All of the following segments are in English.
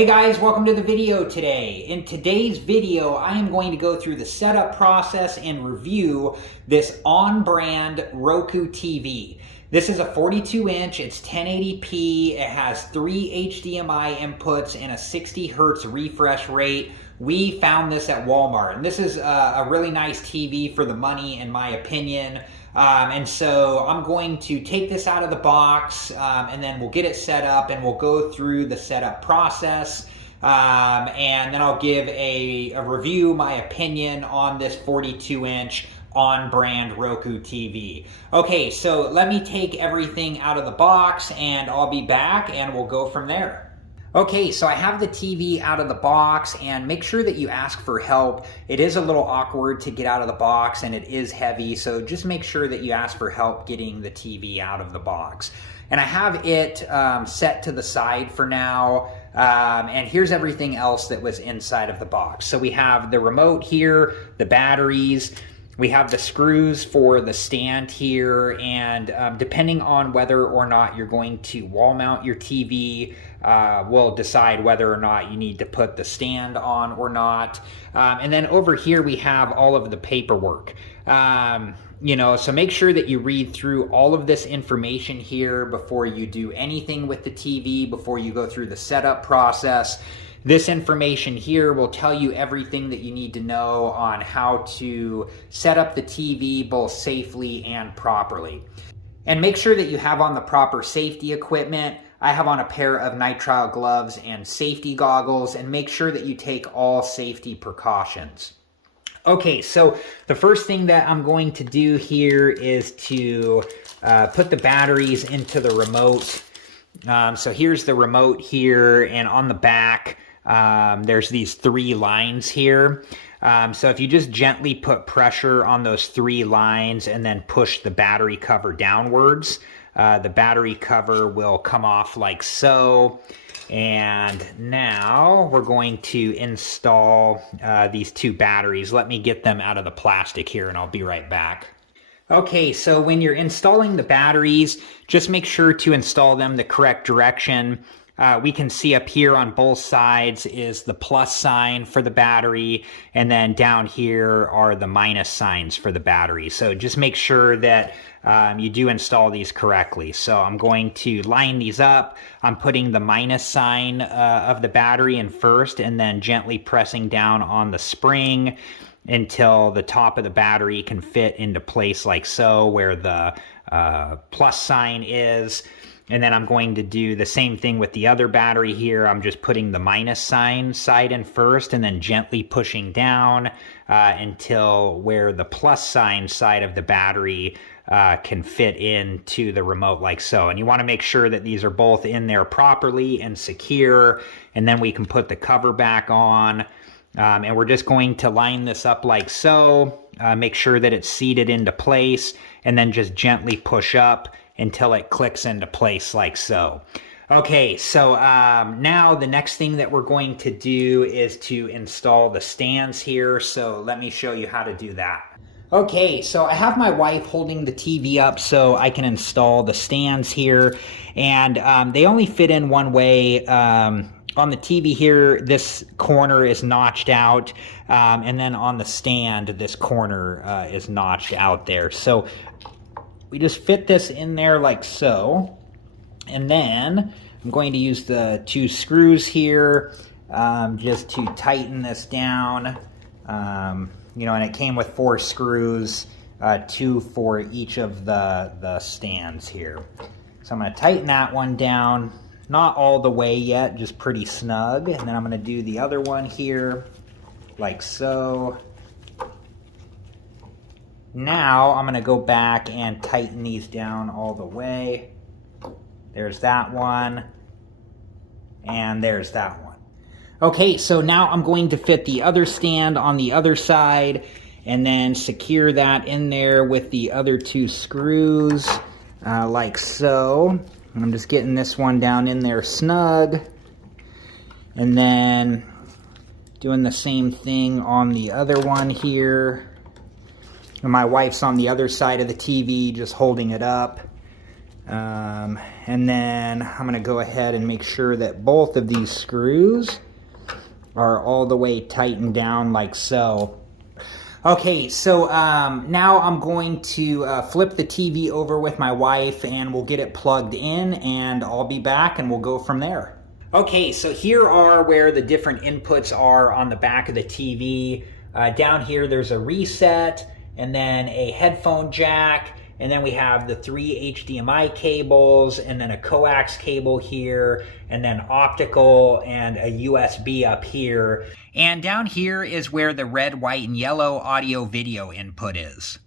Hey guys, welcome to the video today. In today's video, I am going to go through the setup process and review this on-brand Roku TV. This is a 42-inch, it's 1080p, it has 3 HDMI inputs and a 60 hertz refresh rate. We found this at Walmart, and this is a really nice TV for the money, in my opinion. And so I'm going to take this out of the box, and then we'll get it set up, and we'll go through the setup process, and then I'll give a review, my opinion on this 42-inch on-brand Roku TV. Okay, so let me take everything out of the box, and I'll be back, and we'll go from there. Okay, so I have the TV out of the box, and make sure that you ask for help. It is a little awkward to get out of the box, and it is heavy, so just make sure that you ask for help getting the TV out of the box. And I have it set to the side for now, and here's everything else that was inside of the box. So we have the remote here, the batteries, we have the screws for the stand here, and depending on whether or not you're going to wall mount your TV, will decide whether or not you need to put the stand on or not. And then over here we have all of the paperwork. So make sure that you read through all of this information here before you do anything with the TV, before you go through the setup process. This information here will tell you everything that you need to know on how to set up the TV both safely and properly. And make sure that you have on the proper safety equipment. I have on a pair of nitrile gloves and safety goggles, and make sure that you take all safety precautions. Okay, so the first thing that I'm going to do here is to put the batteries into the remote. So here's the remote here, and on the back, there's these 3 lines here. So if you just gently put pressure on those 3 lines and then push the battery cover downwards, the battery cover will come off like so. And now we're going to install these 2 batteries. Let me get them out of the plastic here, and I'll be right back. Okay, so when you're installing the batteries, just make sure to install them the correct direction. We can see up here on both sides is the plus sign for the battery, and then down here are the minus signs for the battery. So just make sure that you do install these correctly. So I'm going to line these up. I'm putting the minus sign of the battery in first, and then gently pressing down on the spring until the top of the battery can fit into place like so, where the plus sign is. And then I'm going to do the same thing with the other battery here. I'm just putting the minus sign side in first, and then gently pushing down until where the plus sign side of the battery can fit into the remote like so. And you want to make sure that these are both in there properly and secure, and then we can put the cover back on. And we're just going to line this up like so, make sure that it's seated into place, and then just gently push up until it clicks into place like so. Okay, so now the next thing that we're going to do is to install the stands here. So let me show you how to do that. Okay, so I have my wife holding the TV up so I can install the stands here. And they only fit in one way. On the TV here, this corner is notched out, and then on the stand, this corner is notched out there. So we just fit this in there like so, and then I'm going to use the 2 screws here just to tighten this down. And it came with 4 screws, 2 for each of the stands here. So I'm going to tighten that one down. Not all the way yet, just pretty snug. And then I'm going to do the other one here, like so. Now I'm going to go back and tighten these down all the way. There's that one. And there's that one. Okay, so now I'm going to fit the other stand on the other side, and then secure that in there with the other 2 screws, like so. I'm just getting this one down in there snug, and then doing the same thing on the other one here. And my wife's on the other side of the TV just holding it up. And then I'm going to go ahead and make sure that both of these screws are all the way tightened down like so. Okay, so now I'm going to flip the TV over with my wife and we'll get it plugged in, and I'll be back and we'll go from there. Okay, so here are where the different inputs are on the back of the TV. Down here there's a reset, and then a headphone jack, and then we have the 3 HDMI cables, and then a coax cable here, and then optical and a USB up here. And down here is where the red, white, and yellow audio video input is.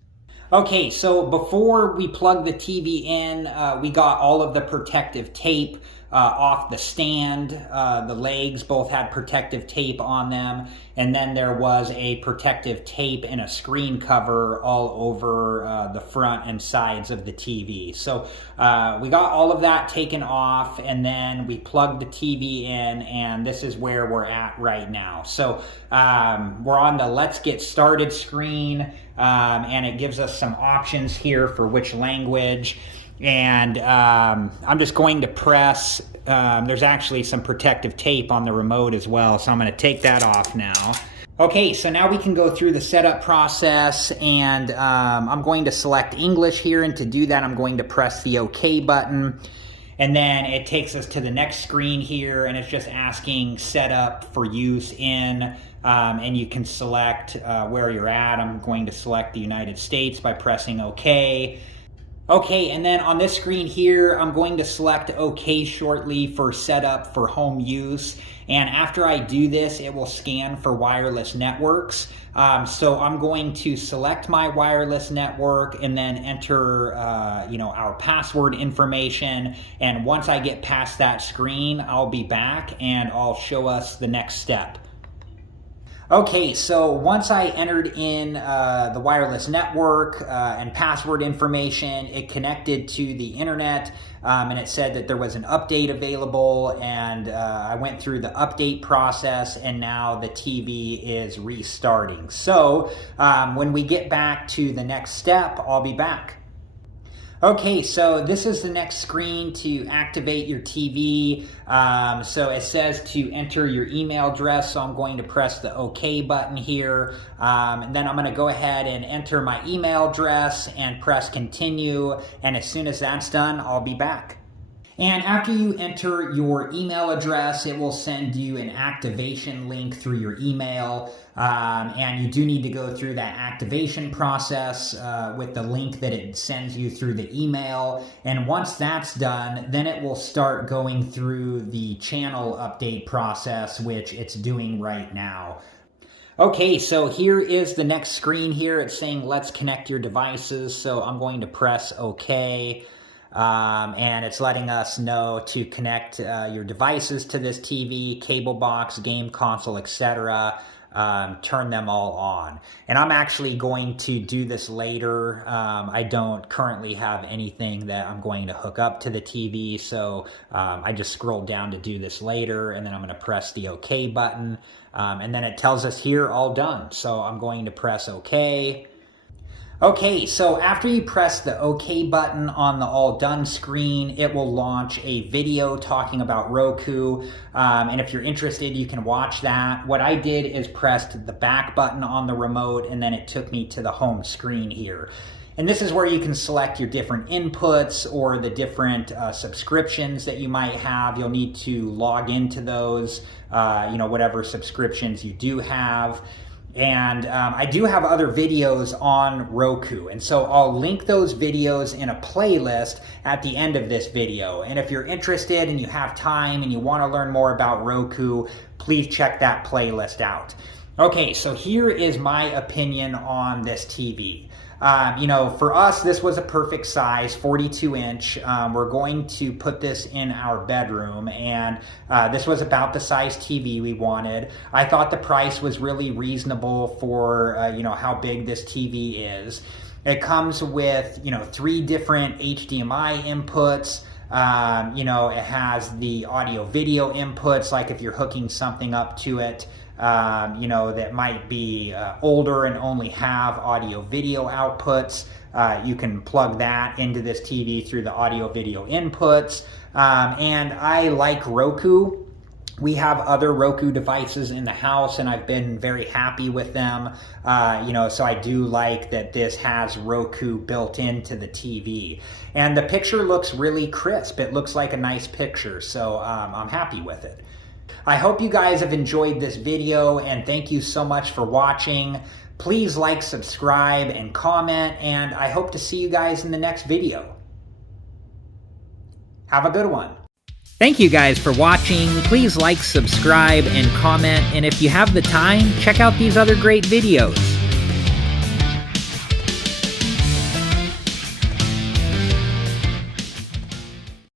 Okay, so before we plug the TV in, we got all of the protective tape off the stand. The legs both had protective tape on them, and then there was a protective tape and a screen cover all over the front and sides of the TV. So we got all of that taken off, and then we plugged the TV in, and this is where we're at right now. So we're on the Let's Get Started screen, and it gives us some options here for which language. And I'm just going to press, there's actually some protective tape on the remote as well, so I'm going to take that off now. Okay, so now we can go through the setup process, and I'm going to select English here, and to do that I'm going to press the OK button. And then it takes us to the next screen here, and it's just asking setup for use in, and you can select where you're at. I'm going to select the United States by pressing OK. Okay, and then on this screen here, I'm going to select OK shortly for setup for home use. And after I do this, it will scan for wireless networks. So I'm going to select my wireless network and then enter, our password information. And once I get past that screen, I'll be back and I'll show us the next step. Okay, so once I entered in the wireless network and password information, it connected to the internet, and it said that there was an update available, and I went through the update process, and now the TV is restarting. So when we get back to the next step, I'll be back. Okay, so this is the next screen to activate your TV. So it says to enter your email address, so I'm going to press the OK button here. And then I'm going to go ahead and enter my email address and press continue. And as soon as that's done, I'll be back. And after you enter your email address, it will send you an activation link through your email. And you do need to go through that activation process with the link that it sends you through the email. And once that's done, then it will start going through the channel update process, which it's doing right now. Okay, so here is the next screen here. It's saying let's connect your devices. So I'm going to press OK. And it's letting us know to connect your devices to this TV, cable box, game console, etc. Turn them all on. And I'm actually going to do this later. I don't currently have anything that I'm going to hook up to the TV, so I just scrolled down to do this later, and then I'm going to press the OK button. And then it tells us here, all done. So I'm going to press OK. Okay, so after you press the OK button on the all done screen, it will launch a video talking about Roku. And if you're interested, you can watch that. What I did is pressed the back button on the remote, and then it took me to the home screen here. And this is where you can select your different inputs or the different subscriptions that you might have. You'll need to log into those, whatever subscriptions you do have. And I do have other videos on Roku, and so I'll link those videos in a playlist at the end of this video. And if you're interested and you have time and you want to learn more about Roku, please check that playlist out. Okay, so here is my opinion on this TV. For us, this was a perfect size, 42-inch. We're going to put this in our bedroom, and this was about the size TV we wanted. I thought the price was really reasonable for, how big this TV is. It comes with, 3 different HDMI inputs. It has the audio video inputs, like if you're hooking something up to it. you know, that might be older and only have audio video outputs. You can plug that into this TV through the audio video inputs. And I like Roku. We have other Roku devices in the house, and I've been very happy with them. You know, so I do like that this has Roku built into the TV. And the picture looks really crisp. It looks like a nice picture, so I'm happy with it. I hope you guys have enjoyed this video, and thank you so much for watching. Please like, subscribe, and comment, and I hope to see you guys in the next video. Have a good one. Thank you guys for watching. Please like, subscribe, and comment, and if you have the time, check out these other great videos.